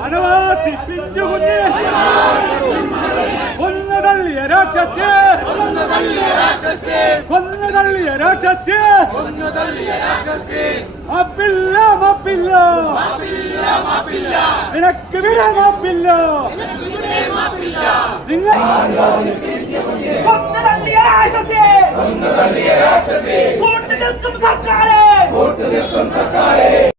വനവാസി പിഞ്ചുകുഞ്ഞ് കൊന്നു തള്ളിയ രാക്ഷസി മാപ്പില്ല മാപ്പില്ല നിനക്ക് വിട മാപ്പില്ല നിങ്ങൾ കൊന്നു തള്ളിയ രാക്ഷസി കൂട്ടു നിൽക്കും സർക്കാരെ